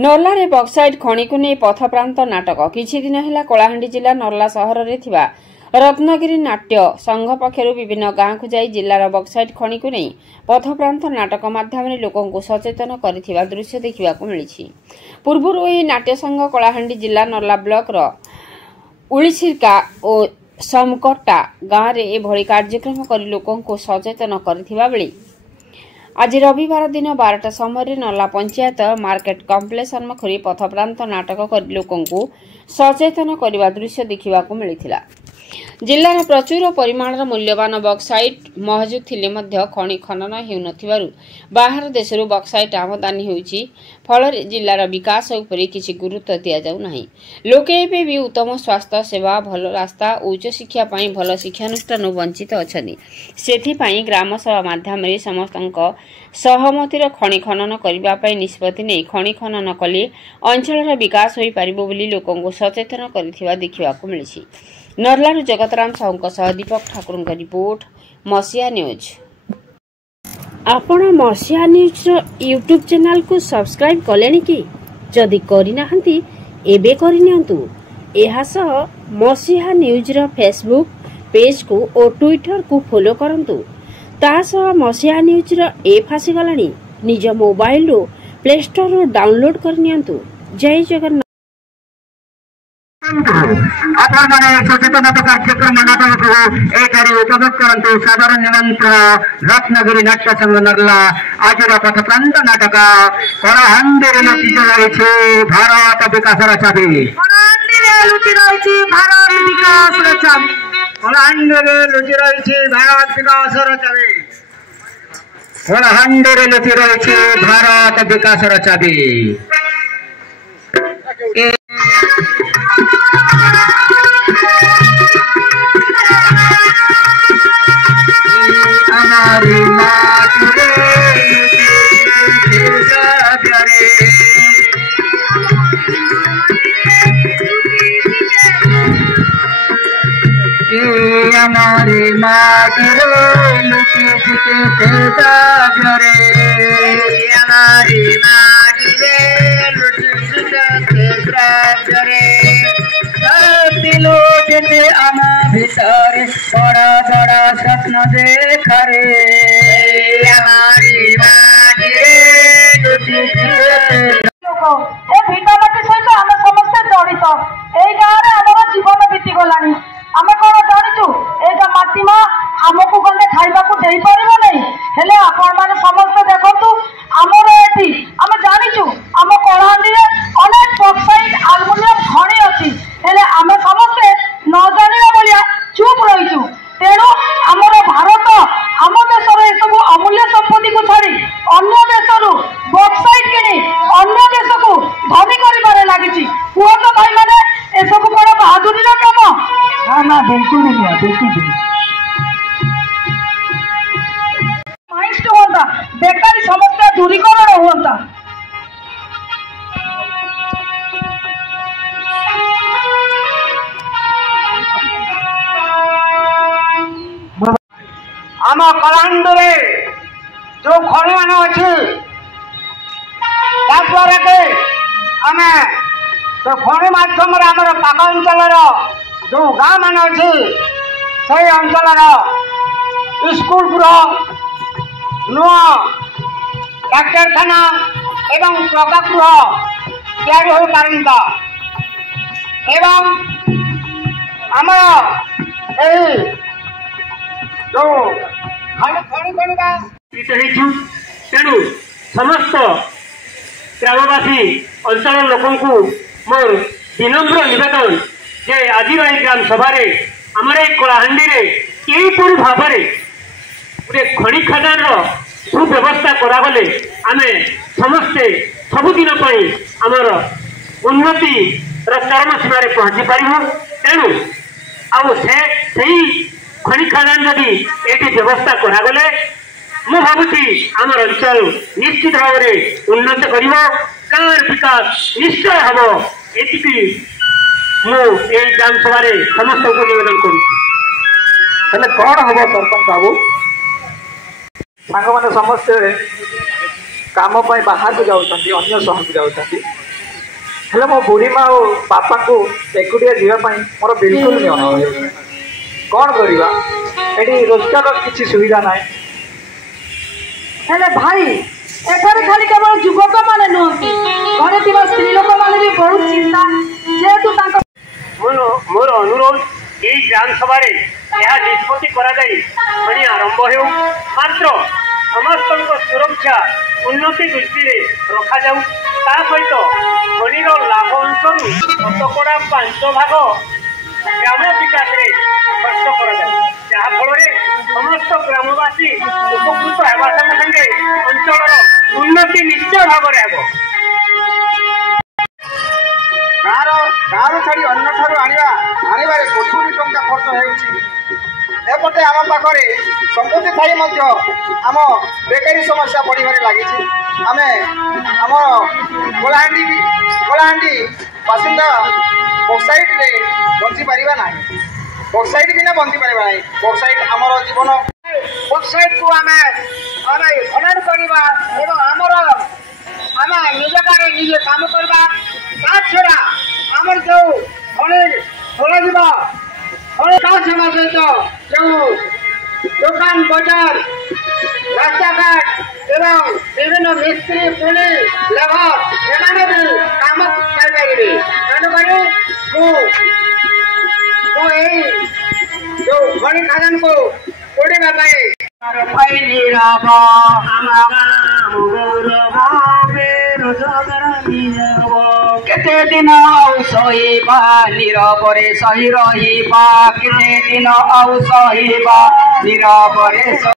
नर्ला रे बक्साइट खणी को नहीं पथप्रांत नाटक किछि दिन हेला कलाहांडी जिला नर्ला सहर रे थिबा रत्नगिरी नाट्य संघ पक्षरु विभिन्न गाँ को जाई जिलार बक्साइट खणी को नहीं पथप्रांत नाटक माध्यम लोकों को सचेतन करिथिबा दृश्य देखिबा को मिलिछि। पूर्वरु एही नाट्य संघ कलाहांडी जिला नर्ला ब्लॉक रो उळिछिरका ओ समकटा गाँ रे एभଳି कार्यक्रम करी लोकों को सचेतन करिथिबा बेली आज रविवार दिन 12टा समय नर्ला पंचायत मार्केट कम्प्लेक्स सम्मुखरे पथप्रांत नाटक कर लोकों को सचेतन करने दृश्य देखा मिलता। जिलार प्रचुर परिमाणर मूल्यवान बक्साइट महजूद थिले मध्य खଣି खनन हेउनथिबारु बाहर देशरू बक्साइट आमदानी होउछि फल जिलार विकास उपरे किछि गुरुत्व दिया जाउ नाही। लोके एबे भी उत्तम स्वास्थ्य सेवा भल रास्ता उच्च शिक्षा पई भल शिक्षानुष्ठान वंचित अछनी। सेथि पई ग्राम सभा माध्यम रे समस्तक सहमतिर खଣି खनन करिबा पई निष्पत्ति नै खଣି खनन कले अंचलर विकास होई पारिबो बोली लोकन को सचेतन करिथिबा देखिबा को मिलिछि। नर्लारू जगतराम साहू सह दीपक ठाकुर का रिपोर्ट मसिया न्यूज। आपण मसिया न्यूज यूट्यूब चैनल को सब्सक्राइब कलेनी कि जदि करिनाहंती एबे करिनियंतु। एहा सह मसिया न्यूज रो फेसबुक पेज को और ट्विटर को फॉलो करंतु। ता सह मसिया न्यूज रो ऐप आसी गलानी निज मोबाइल रो प्ले स्टोर रो डाउनलोड करनियंतु। जय जगन्नाथ। सचेतनता कार्यक्रम नाटक उपभोग करंतु। साधारण निमंत्रण रत्नगिरी नाट्य संघ नर्ला आज पथप्रांत नाटक कलाहांडी लुचि रही भारत विकास चाबी भारत विकास चाबी हमारी माटी हमारी माटी लुटी के तेजा जरे हमारी माटी लुटी के तेजा जरे दिलो जेते आमा भितरे बड़ा बड़ा स्वप्न देखा रे हमारी माटी लुटी के भिटामाटी सहित आम समस्ते जड़ित ए गाँव आम जीवन बीती गलानी आम कौन जाचु एटा माटी माँ आमको गंडे खाइबा को दे पारिबो नहीं हेले आपण माने समस्त देखंतु आमर एठी आम जानिचु आम कलाहांडी रे अनेक बक्साइट एल्युमिनियम खଣି अछि हेले आम समस्ते न जानिबा बलिया चुप रहिचु। तेणु आमर भारत आम देश में सब अमूल्य संपत्ति को छाड़ी अन्य देशरू बक्साइट किनी अन्य देश को धनी कर लगी कहत भाई मैंने ए सब कौन बहादुरी काम ना ना बिल्कुल नहीं बिल्कुल नहीं माइंड होता बेकारी समस्या दूरीकरण होता। आम कलाहांडी जो खଣି मान अच्छी द्वारा के आम तो खଣି मध्यम आम पाक अंचल जो गाँ मान अच्छी से अंचल स्कूल गृह नुआ डाक्तरखाना एवं प्रज्ञागृह तैयारी हो पारंता एवं आम जो तेणु समस्त ग्रामवासी अंचल लोकों को मोर विनम्र निवेदन जे आज ग्राम सभा आमर कलाहांडी यहीपरि भाव गोटे खଣି खदान सुव्यवस्था करागले आम समस्ते सबुदिन आमर उन्नति चरम सीमार पहुँची पारू। तेणु आउ से खଣି खदान जदि ये व्यवस्था करागले मु भावुची आम अंचल निश्चित भाव में उन्नत कर गाँव विकास निश्चय हम ये ग्राम सभा समस्त को निवेदन करें कौन हम सरपंच बाबू सांग मैंने समस्ते काम बाहर को जाऊँ अन्य सहर को जाऊँ हेले मो बुढ़ी माँ और बापा को एकुटिया जावाई मोर बिल्कुल नहीं मन कौन करवा ये रोजगार किसी सुविधा ना हेले भाई एठारे खाली केवल युवक माने नुहति घरे थिबा स्त्री लोक माने भी बहुत चिंता जेतु तांको मोर अनुरोध ये ग्राम सभा निष्पत्ति खनि आरंभ हो मात्र समस्त सुरक्षा उन्नति दृष्टि रखा जाऊ ता सहित खनिर लाभ अंश शतकड़ा 5 भाग ग्राम विकास खर्च कर जहाँफल समस्त ग्रामवासी उपकृत होगा संगे संगे अंचल उन्नति निश्चय भाव गाँव छाड़ी अन्य ठार आनबार कोटी टंका खर्च होपटे आम पाखे संपत्ति थाई आम बेकारी समस्या बढ़िया लगी आम आम कलाहांडी बासिंदा बक्साइट बंची पारा ना बक्साइट बिना बंची पारा ना बक्साइट आमर जीवन बक्साइट को आम खनन करवा आमर आम निज गाँव निजे काम करवा छड़ा आमर जो खनि खोल सहित जो दुकान बजार रास्ता घाट एवं विभिन्न मिस्त्री पुलिस लेबर एमाने भी काम पाइपारे तेणुक जो खनि खादान को ओढ़ा केते दिन सहीबा नीरवरे सही रहीबा केते दिन सहीबा नीरवरे